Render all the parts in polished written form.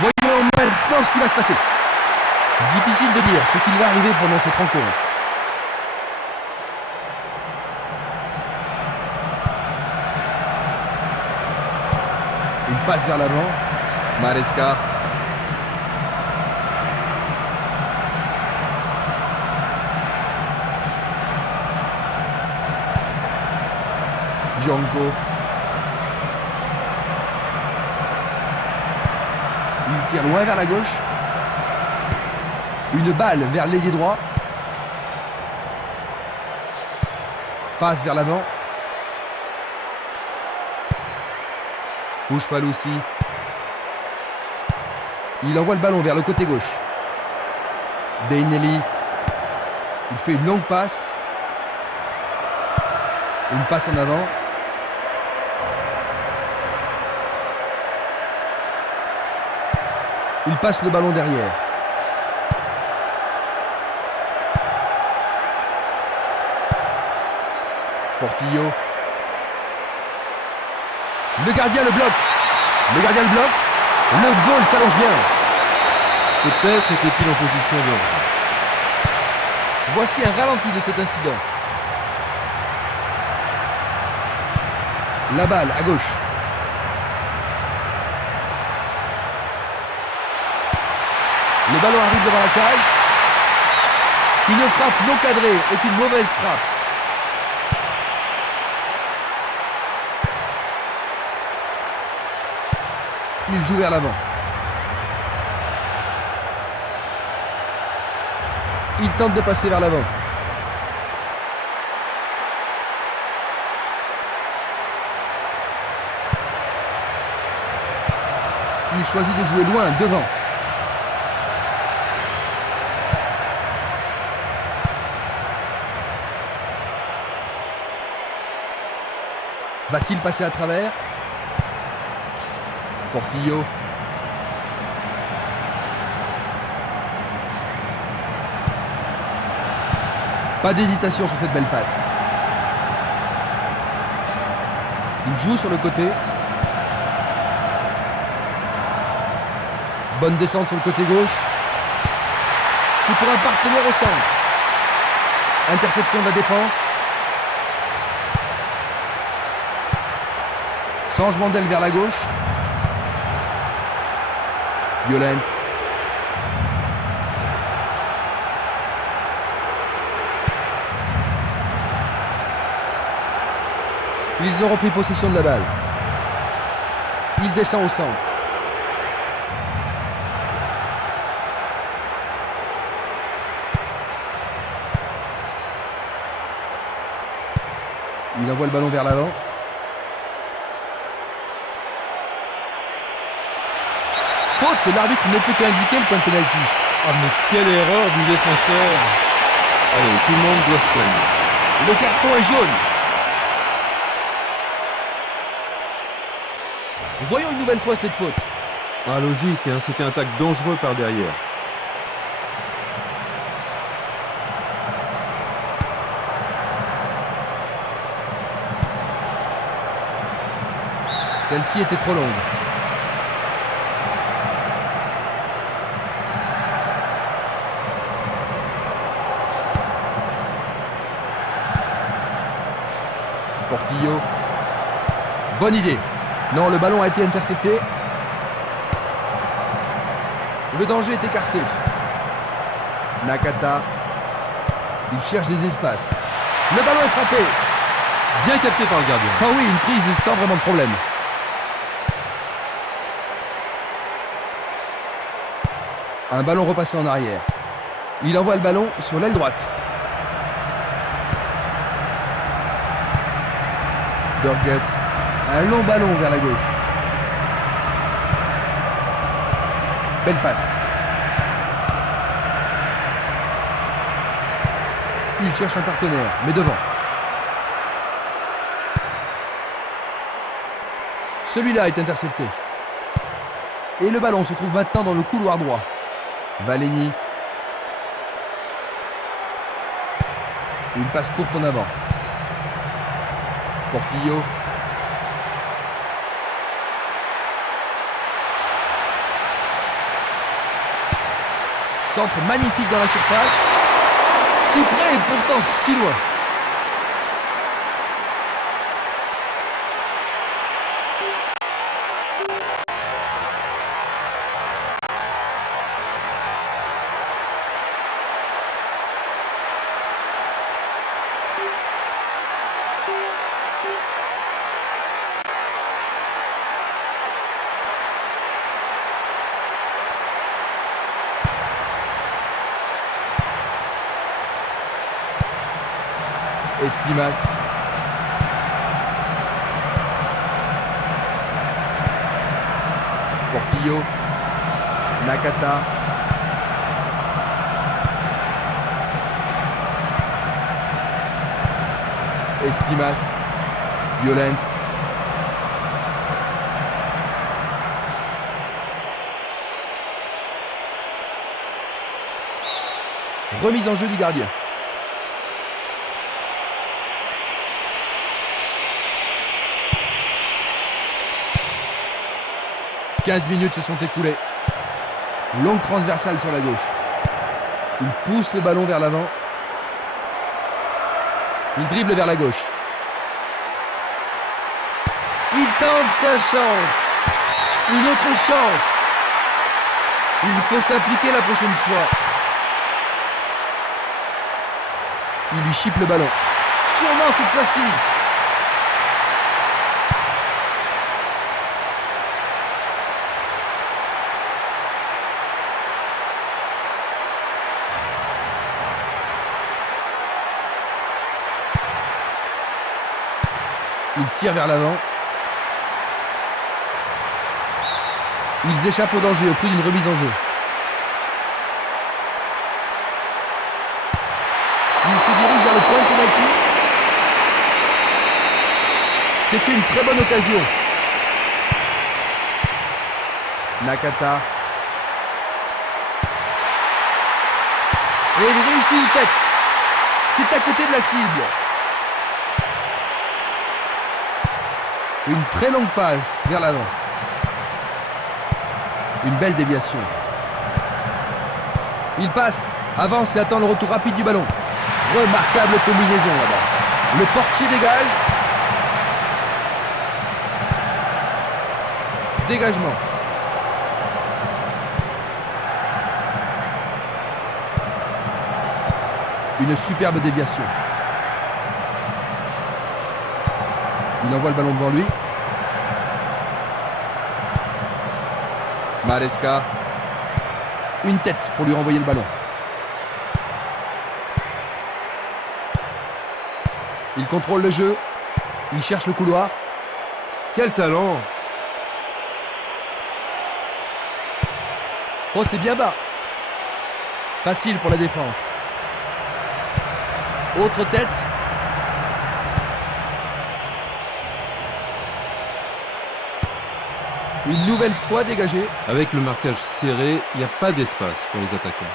Voyons maintenant ce qui va se passer. Difficile de dire ce qu'il va arriver pendant cette rencontre. Une passe vers l'avant. Maresca. Django. Il tire loin vers la gauche. Une balle vers l'ailier droit. Passe vers l'avant. Bouchefaloussi. Il envoie le ballon vers le côté gauche. Deinelli. Il fait une longue passe. Une passe en avant. Il passe le ballon derrière. Portillo. Le gardien le bloque. Le gardien le bloque. Le goal s'allonge bien. Peut-être était-il en position de danger. Voici un ralenti de cet incident. La balle à gauche. Le ballon arrive devant la cage. Une frappe non cadrée est une mauvaise frappe. Il joue vers l'avant. Il tente de passer vers l'avant. Il choisit de jouer loin, devant. Va-t-il passer à travers? Portillo. Pas d'hésitation sur cette belle passe. Il joue sur le côté. Bonne descente sur le côté gauche. C'est pour un partenaire au centre. Interception de la défense. Changement d'aile vers la gauche. Violent. Ils ont repris possession de la balle. Il descend au centre. Il envoie le ballon vers l'avant. Faute, l'arbitre ne peut qu'indiquer le point de pénalty. Ah mais quelle erreur du défenseur. Allez, tout le monde doit se plaindre. Le carton est jaune. Voyons une nouvelle fois cette faute. Ah logique, hein, c'était un tacle dangereux par derrière. Celle-ci était trop longue. Portillo. Bonne idée. Non, le ballon a été intercepté. Le danger est écarté. Nakata. Il cherche des espaces. Le ballon est frappé. Bien capté par le gardien. Ah oui, une prise sans vraiment de problème. Un ballon repassé en arrière. Il envoie le ballon sur l'aile droite. Dorguet. Un long ballon vers la gauche. Belle passe. Il cherche un partenaire, mais devant. Celui-là est intercepté. Et le ballon se trouve maintenant dans le couloir droit. Valeni. Une passe courte en avant. Portillo. « 1 Centre magnifique dans la surface. Si près et pourtant si loin. Esquimas. Portillo. Nakata. Esquimas. Violence. Remise en jeu du gardien. « 15 minutes se sont écoulées. Longue transversale sur la gauche. Il pousse le ballon vers l'avant. Il dribble vers la gauche. Il tente sa chance. Une autre chance. Il faut s'appliquer la prochaine fois. Il lui chipe le ballon. Sûrement cette fois-ci. Il tire vers l'avant. Ils échappent au danger au prix d'une remise en jeu. Il se dirige vers le point de pénalty. C'était une très bonne occasion. Nakata. Et il réussit une tête. C'est à côté de la cible. Une très longue passe vers l'avant. Une belle déviation. Il passe, avance et attend le retour rapide du ballon. Remarquable combinaison là-bas. Le portier dégage. Dégagement. Une superbe déviation. Il envoie le ballon devant lui. Maresca. Une tête pour lui renvoyer le ballon. Il contrôle le jeu. Il cherche le couloir. Quel talent! Oh, c'est bien bas. Facile pour la défense. Autre tête. Une nouvelle fois dégagée. Avec le marquage serré, il n'y a pas d'espace pour les attaquants.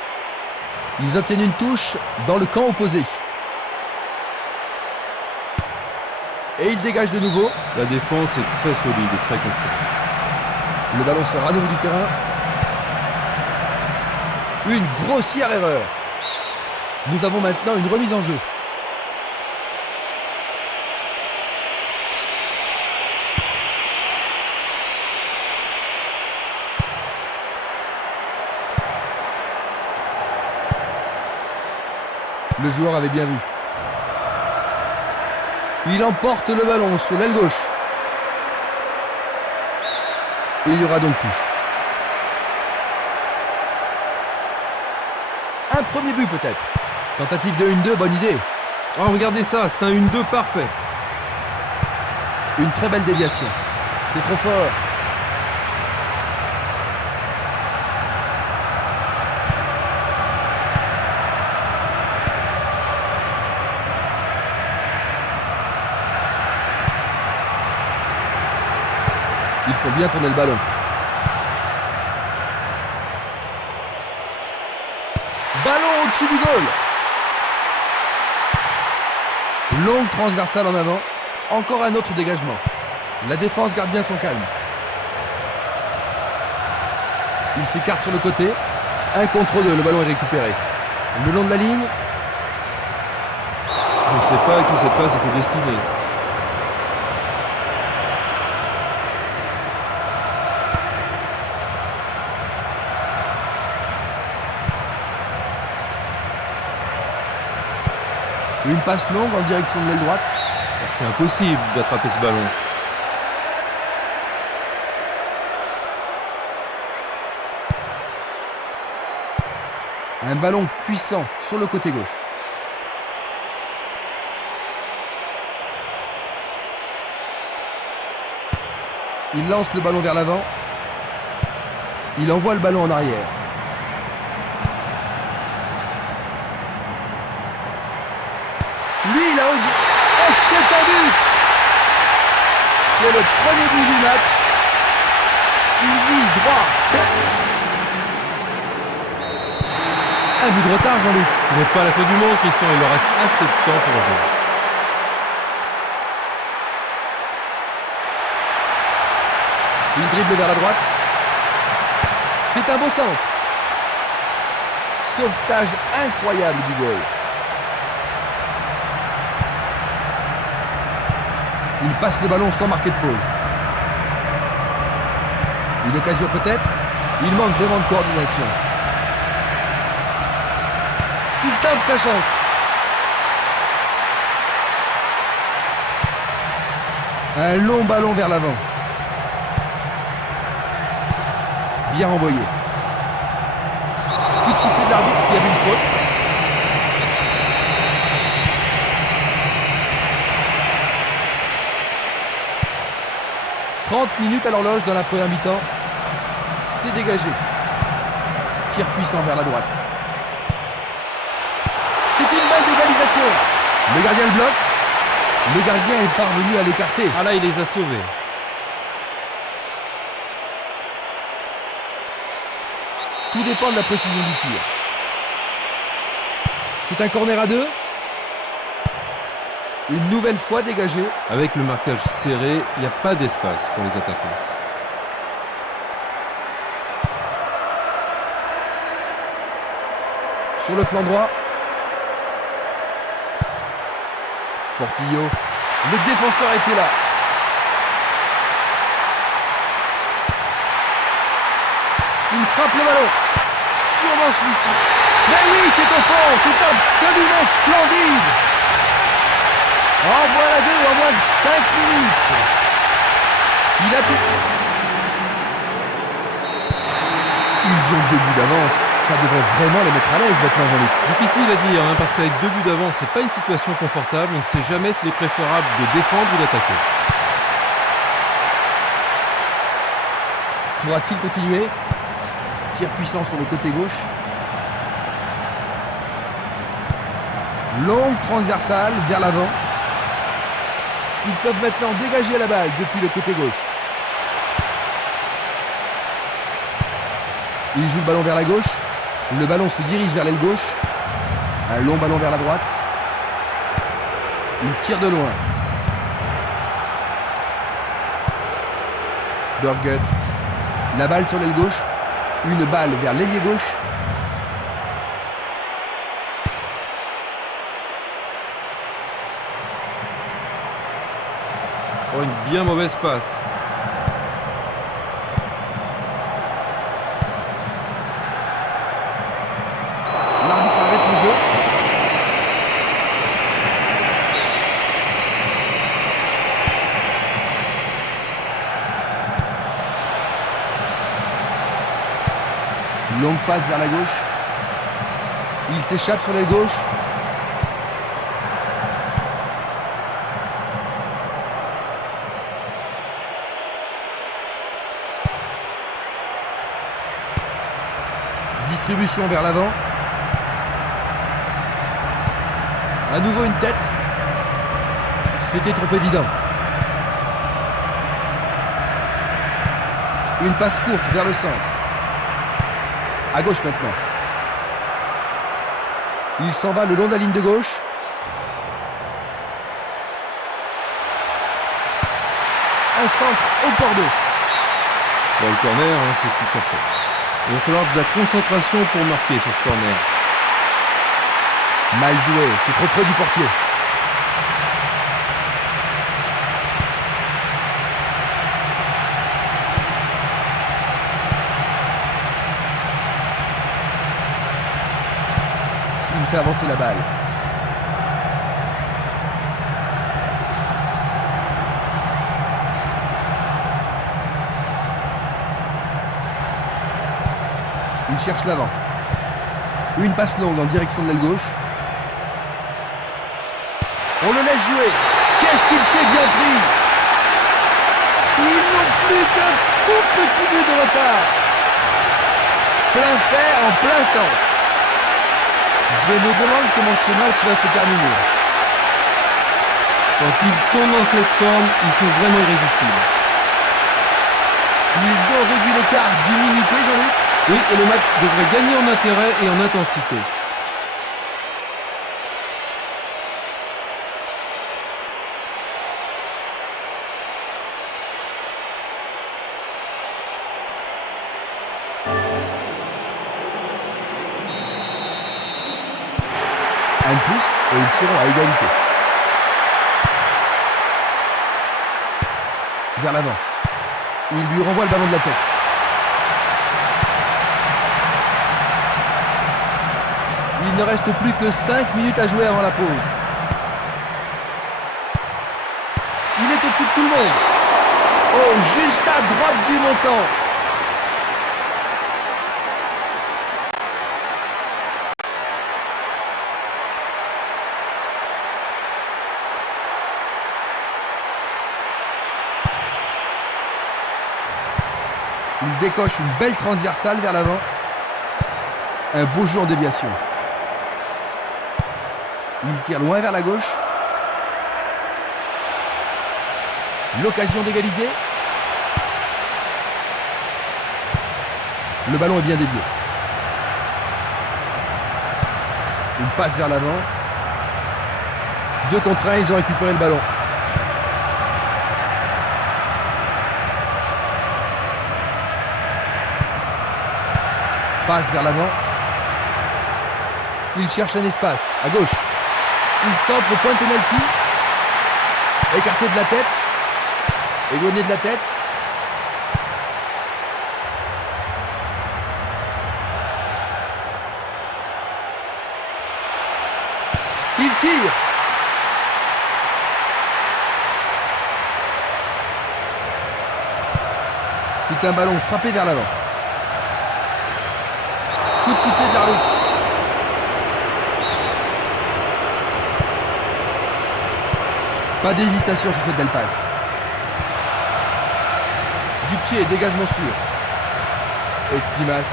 Ils obtiennent une touche dans le camp opposé. Et ils dégagent de nouveau. La défense est très solide et très construite. Le ballon sort à nouveau du terrain. Une grossière erreur. Nous avons maintenant une remise en jeu. Le joueur avait bien vu. Il emporte le ballon sur l'aile gauche. Et il y aura donc touche. Un premier but peut-être. Tentative de 1-2, bonne idée. Oh, regardez ça, c'est un 1-2 parfait. Une très belle déviation. C'est trop fort. Il faut bien tourner le ballon. Ballon au-dessus du goal. Longue transversale en avant. Encore un autre dégagement. La défense garde bien son calme. Il s'écarte sur le côté. 1 contre 2, le ballon est récupéré. Le long de la ligne. Je ne sais pas à qui cette passe était destinée. Une passe longue en direction de l'aile droite. C'était impossible d'attraper ce ballon. Un ballon puissant sur le côté gauche. Il lance le ballon vers l'avant. Il envoie le ballon en arrière. Lui, il a osé. Oh, c'est un but! C'est le premier but du match. Il vise droit. Un but de retard, Jean-Luc. Ce n'est pas la fin du monde, Christian. Il leur reste assez de temps pour jouer. Il dribble vers la droite. C'est un beau centre. Sauvetage incroyable du goal. Il passe le ballon sans marquer de pause. Une occasion peut-être. Il manque vraiment de coordination. Il tente sa chance. Un long ballon vers l'avant. Bien renvoyé. Coup de sifflet de l'arbitre qui avait une faute. « 30 minutes à l'horloge dans la première mi-temps. C'est dégagé. Tir puissant vers la droite. C'est une balle d'égalisation. Le gardien le bloque. Le gardien est parvenu à l'écarter. Ah là, il les a sauvés. Tout dépend de la précision du tir. C'est un corner à 2. Une nouvelle fois dégagé. Avec le marquage serré, il n'y a pas d'espace pour les attaquants. Sur le flanc droit. Portillo. Le défenseur était là. Il frappe le ballon. Sûrement celui-ci. Mais oui, c'est au fond. C'est absolument splendide. En voilà 2 en moins de 5 minutes. Il a tout. Ils ont 2 buts d'avance. Ça devrait vraiment les mettre à l'aise maintenant, Jean-Luc. Difficile à dire, hein, parce qu'avec 2 buts d'avance, c'est pas une situation confortable. On ne sait jamais s'il est préférable de défendre ou d'attaquer. Pourra-t-il continuer? Tir puissant sur le côté gauche. Longue transversale vers l'avant. Ils peuvent maintenant dégager la balle depuis le côté gauche. Il joue le ballon vers la gauche. Le ballon se dirige vers l'aile gauche. Un long ballon vers la droite. Il tire de loin. Burgut. La balle sur l'aile gauche. Une balle vers l'ailier gauche. Oh, une bien mauvaise passe. L'arbitre arrête le jeu. Longue passe vers la gauche. Il s'échappe sur l'aile gauche. Distribution vers l'avant. À nouveau une tête. C'était trop évident. Une passe courte vers le centre. À gauche maintenant. Il s'en va le long de la ligne de gauche. Un centre au cordeau. Bon, le corner, hein, c'est ce qu'il cherchait. Il va falloir de la concentration pour marquer sur ce corner. Mal joué, c'est trop près du portier. Il fait avancer la balle. Il cherche l'avant. Une passe longue en direction de l'aile gauche. On le laisse jouer. Qu'est-ce qu'il s'est bien pris! Ils n'ont plus qu'un tout petit but de retard. Plein fer en plein centre. Je me demande comment ce match va se terminer. Quand ils sont dans cette forme, ils sont vraiment irrésistibles. Ils ont réduit l'écart d'humilité, Jean-Luc. Oui, et le match devrait gagner en intérêt et en intensité. Un pouce et ils seront à égalité. Vers l'avant. Il lui renvoie le ballon de la tête. Il ne reste plus que 5 minutes à jouer avant la pause. Il est au-dessus de tout le monde. Oh, juste à droite du montant. Il décoche une belle transversale vers l'avant. Un beau jeu en déviation. Il tire loin vers la gauche. L'occasion d'égaliser. Le ballon est bien dévié. Une passe vers l'avant. 2 contre 1, ils ont récupéré le ballon. Passe vers l'avant. Il cherche un espace, à gauche. Il centre au point de pénalty. Écarté de la tête. Éloigné de la tête. Il tire. C'est un ballon frappé vers l'avant. Coup de sifflet de l'arbitre. Pas d'hésitation sur cette belle passe. Du pied, dégagement sûr. Esprimas.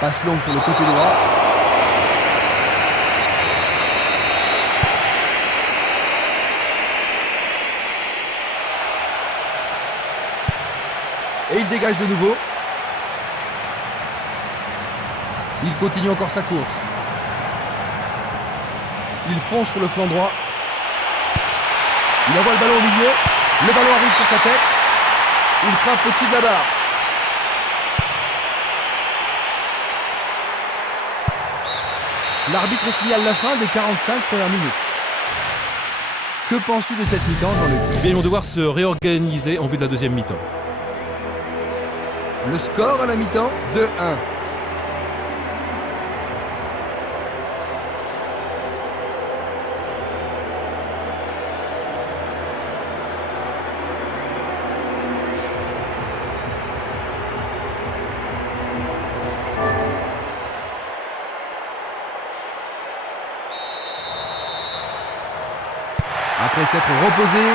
Passe longue sur le côté droit. Et il dégage de nouveau. Il continue encore sa course. Il fonce sur le flanc droit. Il envoie le ballon au milieu. Le ballon arrive sur sa tête. Il frappe au-dessus de la barre. L'arbitre signale la fin des 45 premières minutes. Que penses-tu de cette mi-temps, Jean-Luc? Ils vont devoir se réorganiser en vue de la deuxième mi-temps. Le score à la mi-temps, 2-1. Après s'être reposés,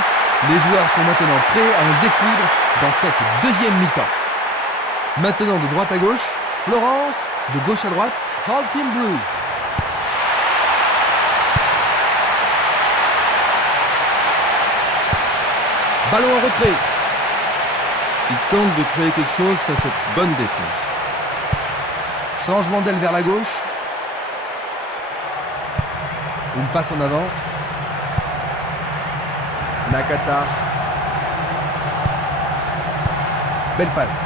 les joueurs sont maintenant prêts à en découdre dans cette deuxième mi-temps. Maintenant de droite à gauche, Florence, de gauche à droite, Holcim Blue. Ballon en retrait. Ils tentent de créer quelque chose face à cette bonne défense. Changement d'aile vers la gauche. Une passe en avant. Nakata. Belle passe.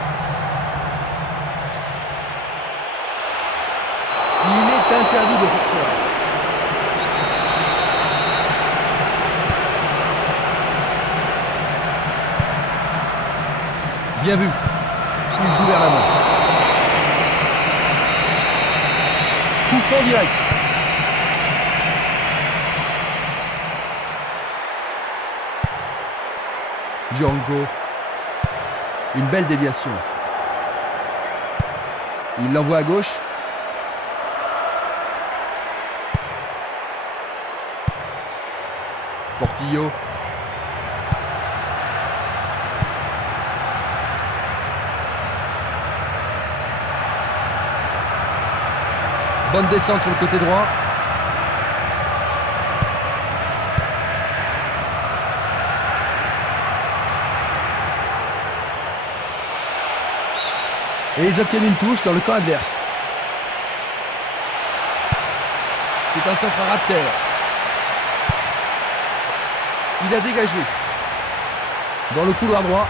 est interdit de faire cela. Bien vu. Il joue vers l'avant. Coup franc direct. Django. Une belle déviation. Il l'envoie à gauche. Portillo. Bonne descente sur le côté droit. Et ils obtiennent une touche dans le camp adverse. C'est un centre à ras de terre. Il a dégagé. Dans le couloir droit.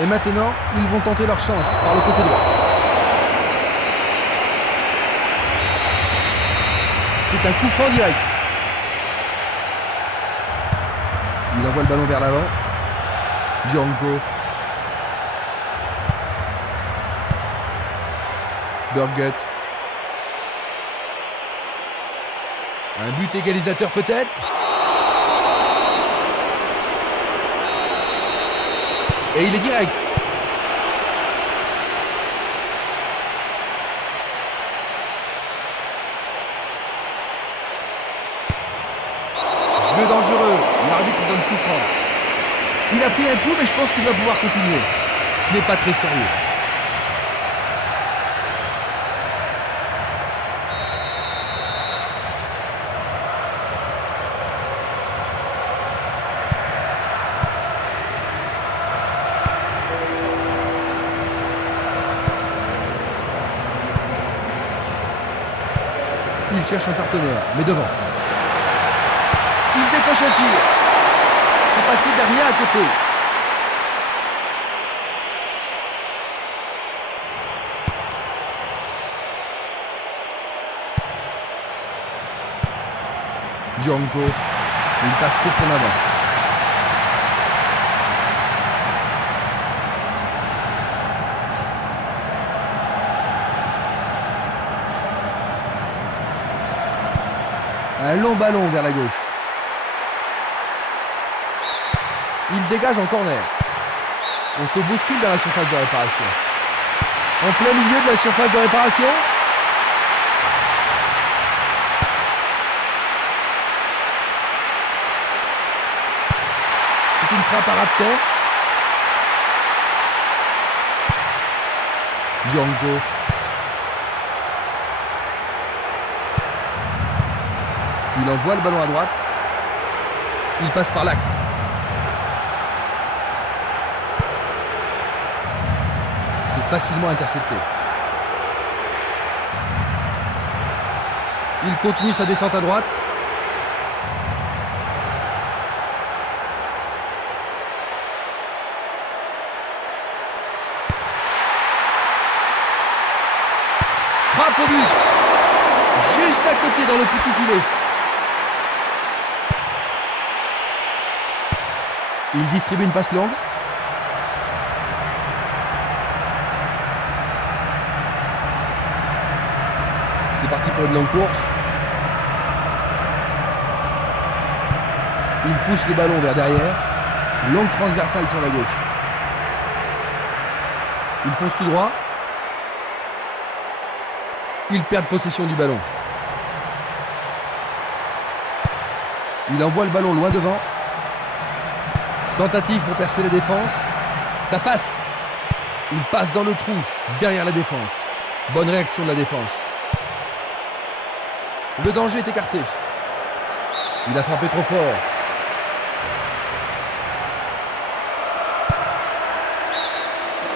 Et maintenant, ils vont tenter leur chance par le côté droit. C'est un coup franc direct. Il envoie le ballon vers l'avant. Django. Burgut. Un but égalisateur peut-être. Et il est direct. Jeu dangereux. L'arbitre donne coup franc. Il a pris un coup, mais je pense qu'il va pouvoir continuer. Ce n'est pas très sérieux. Il cherche un partenaire, mais devant. Il décoche un tir. C'est passé derrière à côté. Django. Il passe court en avant. Un long ballon vers la gauche. Il dégage en corner. On se bouscule dans la surface de réparation. En plein milieu de la surface de réparation. C'est une frappe à ras de terre. Django. Il envoie le ballon à droite. Il passe par l'axe. C'est facilement intercepté. Il continue sa descente à droite. Frappe au but. Juste à côté dans le petit filet. Il distribue une passe longue. C'est parti pour une longue course. Il pousse le ballon vers derrière. Longue transversale sur la gauche. Il fonce tout droit. Il perd possession du ballon. Il envoie le ballon loin devant. Tentative pour percer la défense. Ça passe. Il passe dans le trou, derrière la défense. Bonne réaction de la défense. Le danger est écarté. Il a frappé trop fort.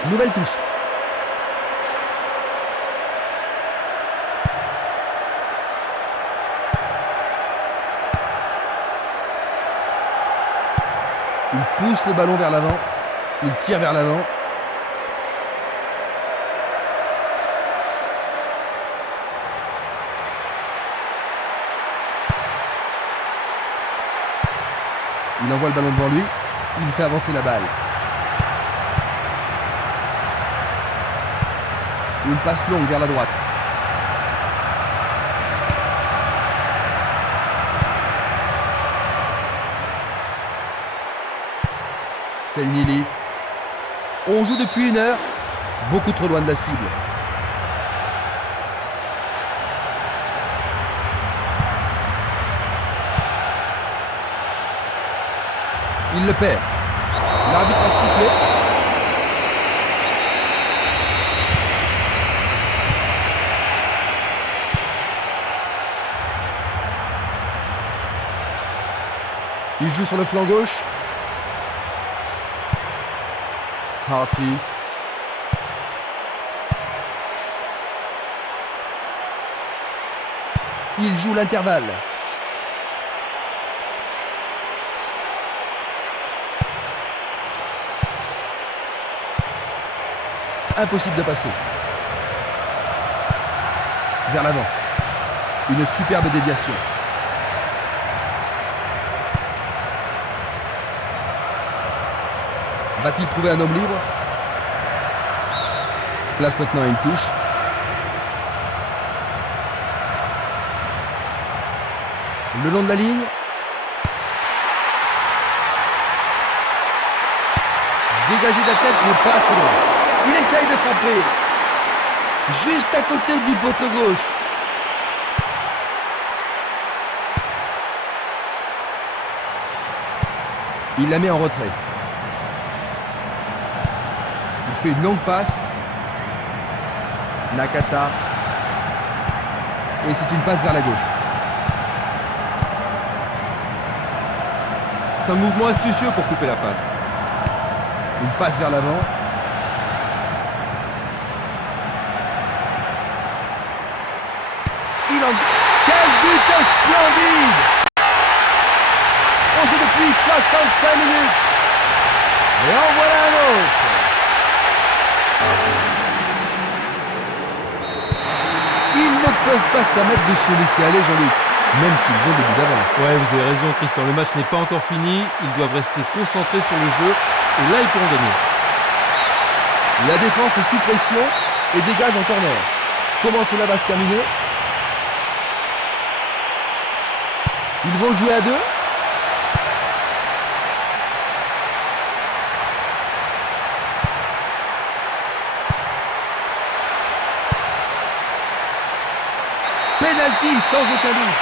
Nouvelle touche. Il pousse le ballon vers l'avant. Il tire vers l'avant. Il envoie le ballon devant lui. Il fait avancer la balle. Une passe longue vers la droite. C'est le Nili. On joue depuis 1 heure. Beaucoup trop loin de la cible. Il le perd. L'arbitre a sifflé. Il joue sur le flanc gauche. Harty. Il joue l'intervalle. Impossible de passer. Vers l'avant. Une superbe déviation. Va-t-il trouver un homme libre? Place maintenant à une touche. Le long de la ligne. Dégagé de la tête, mais pas assez loin. Il essaye de frapper. Juste à côté du poteau gauche. Il la met en retrait. Il fait une longue passe. Nakata. Et c'est une passe vers la gauche. C'est un mouvement astucieux pour couper la passe. Une passe vers l'avant. Quel but splendide! On joue depuis 65 minutes. Et en voilà un autre. Ils ne peuvent pas se permettre de se laisser aller, Jean-Luc, même s'ils ont des buts d'avance. Ouais, vous avez raison, Christian. Le match n'est pas encore fini. Ils doivent rester concentrés sur le jeu. Et là, ils pourront gagner. La défense est sous pression et dégage en corner. Comment cela va se terminer? Ils vont jouer à 2. Penalty sans aucun doute.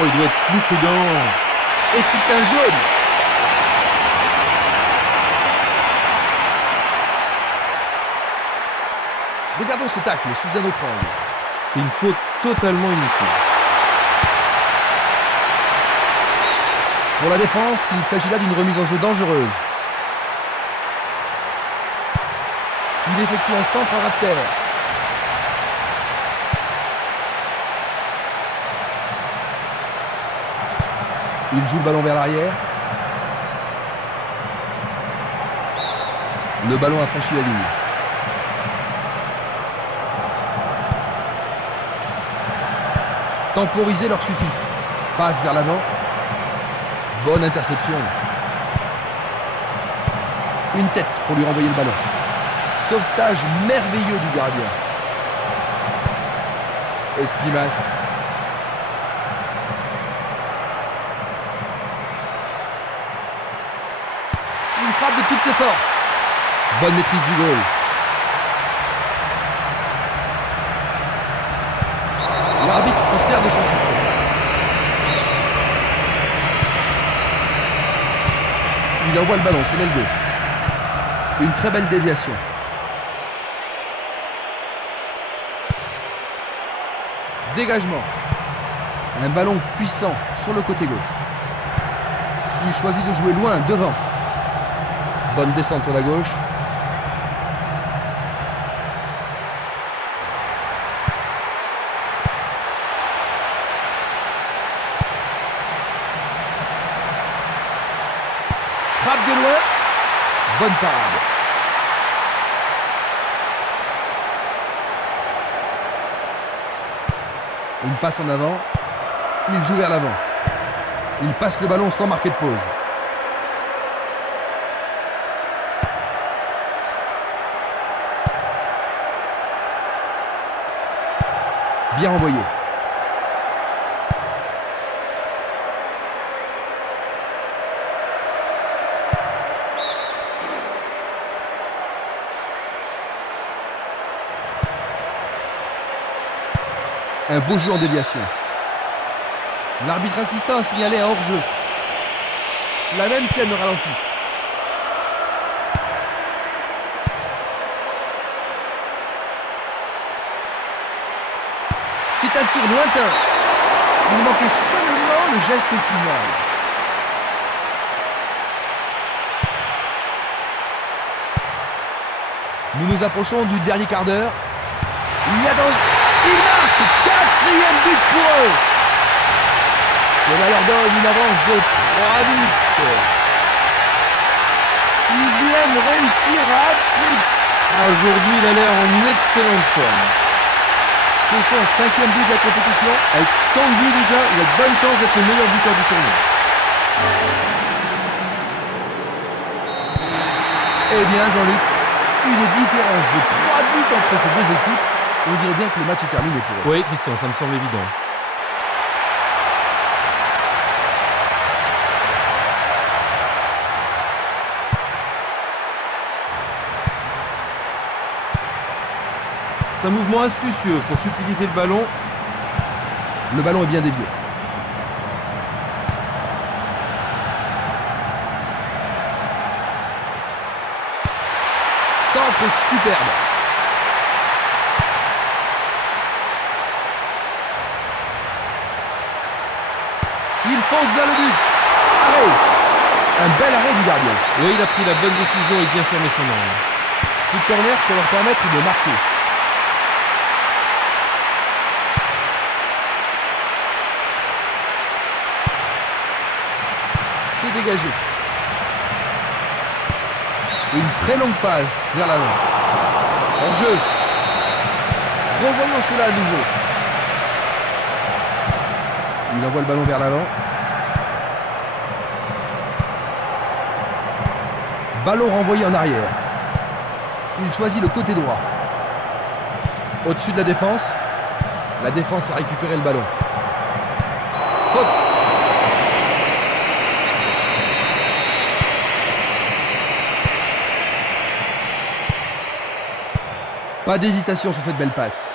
Oh, il doit être plus prudent. Et c'est un jaune. Regardons ce tacle sous un autre angle. C'était une faute totalement inutile. Pour la défense, il s'agit là d'une remise en jeu dangereuse. Il effectue un centre à ras de terre. Il joue le ballon vers l'arrière. Le ballon a franchi la ligne. Temporiser leur suffit. Passe vers l'avant. Bonne interception. Une tête pour lui renvoyer le ballon. Sauvetage merveilleux du gardien. Esquimas. Il frappe de toutes ses forces. Bonne maîtrise du goal. L'arbitre se sert de son sifflet. Il envoie le ballon sur l'aile gauche. Une très belle déviation. Dégagement. Un ballon puissant sur le côté gauche. Il choisit de jouer loin, devant. Bonne descente sur la gauche. Frappe de loin. Bonne parade. Une passe en avant. Il joue vers l'avant. Il passe le ballon sans marquer de pause. Bien envoyé. Un beau jeu en déviation. L'arbitre assistant a signalé un hors-jeu. La même scène au ralenti. C'est un tir lointain. Il manquait seulement le geste final. Nous nous approchons du dernier quart d'heure. Il y a danger. Il marque! Quatrième but pour eux! Cela leur donne une avance de 3 buts. Ils viennent réussir à appuyer. Aujourd'hui, il a l'air en une excellente forme. C'est son 5e but de la compétition. Avec tant de buts déjà, il a de bonnes chances d'être le meilleur buteur du tournoi. Eh bien, Jean-Luc, une différence de 3 buts entre ces deux équipes. On dirait bien que le match est terminé pour eux. Oui, Christian, ça me semble évident. C'est un mouvement astucieux pour subtiliser le ballon. Le ballon est bien dévié. Centre superbe. Il fonce vers le but. Arrêt. Un bel arrêt du gardien. Oui, il a pris la bonne décision et bien fermé son angle. Ce corner peut leur permettre de marquer. C'est dégagé. Une très longue passe vers l'avant. En jeu. Revoyons cela à nouveau. Il envoie le ballon vers l'avant. Ballon renvoyé en arrière. Il choisit le côté droit. Au-dessus de la défense. La défense a récupéré le ballon. Faute. Pas d'hésitation sur cette belle passe.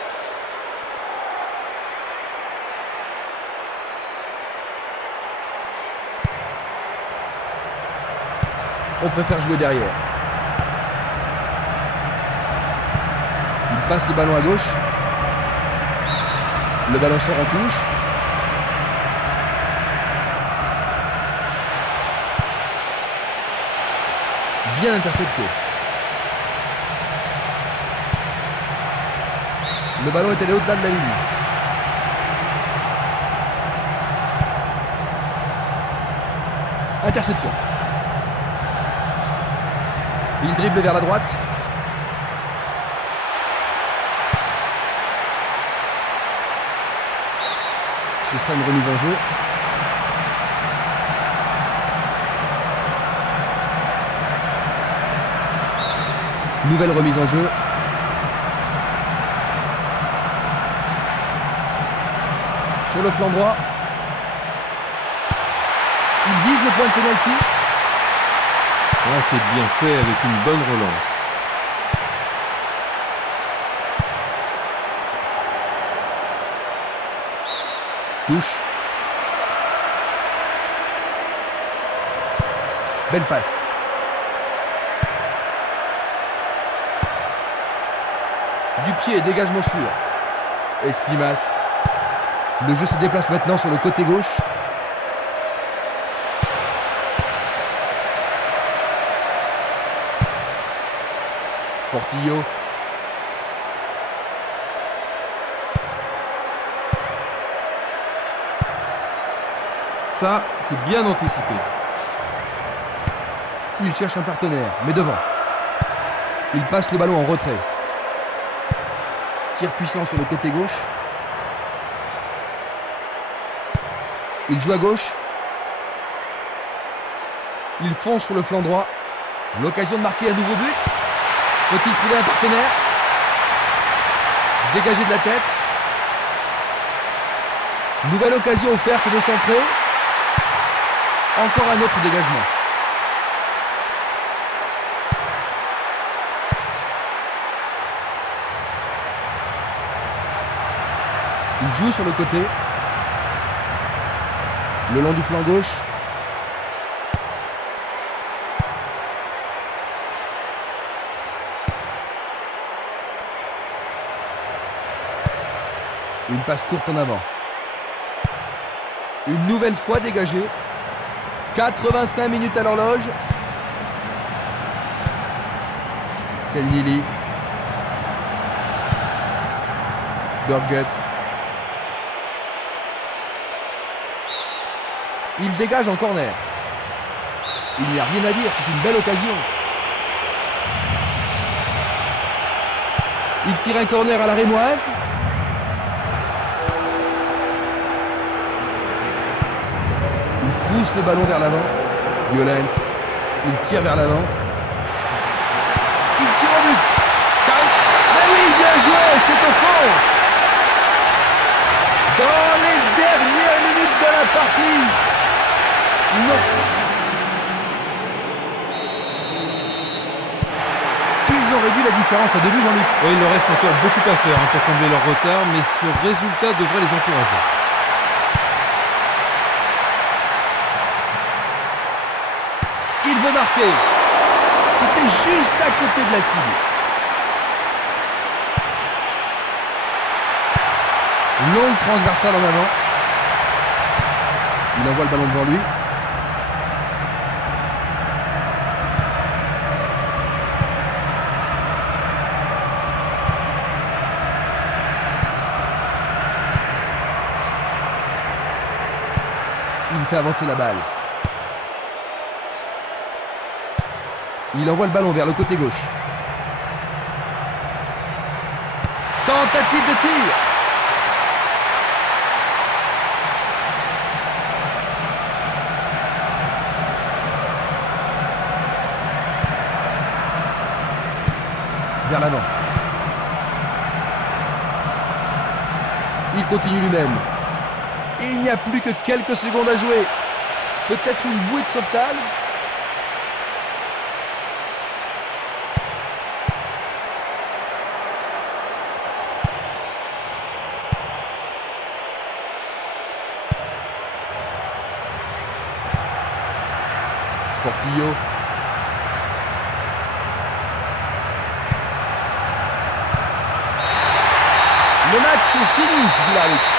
On préfère jouer derrière. Il passe le ballon à gauche. Le ballon sort en touche. Bien intercepté. Le ballon est allé au-delà de la ligne. Interception. Il dribble vers la droite. Ce sera une remise en jeu. Nouvelle remise en jeu. Sur le flanc droit. Il vise le point de pénalty. Là, c'est bien fait avec une bonne relance. Touche. Belle passe. Du pied, dégagement sûr. Esquimas. Le jeu se déplace maintenant sur le côté gauche. Portillo. Ça, c'est bien anticipé. Il cherche un partenaire, mais devant. Il passe le ballon en retrait. Tir puissant sur le côté gauche. Il joue à gauche. Il fonce sur le flanc droit. L'occasion de marquer un nouveau but. Peut-il trouver un partenaire? Dégagé de la tête. Nouvelle occasion offerte de centrer. Encore un autre dégagement. Il joue sur le côté. Le long du flanc gauche. Une passe courte en avant. Une nouvelle fois dégagée. 85 minutes à l'horloge. C'est Nili. Dorgut. Il dégage en corner. Il n'y a rien à dire, c'est une belle occasion. Il tire un corner à la rémoise. Il pousse le ballon vers l'avant. Violent. Il tire vers l'avant. Il tire au but. Mais oui, bien joué, c'est au fond. Dans les dernières minutes de la partie. Non. Ils ont réduit la différence à 2 buts, Jean-Luc. Oui, il leur reste encore beaucoup à faire pour combler leur retard, mais ce résultat devrait les encourager. Il veut marquer. C'était juste à côté de la cible. Longue transversale en avant. Il envoie le ballon devant lui. Il fait avancer la balle. Il envoie le ballon vers le côté gauche. Tentative de tir. Vers l'avant. Il continue lui-même. Et il n'y a plus que quelques secondes à jouer. Peut-être une bouée de sauvetage. Portillo. Le match est fini, dit l'arbitre.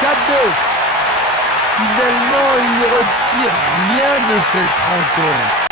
4-2. Finalement, il ne retire rien de cette rencontre.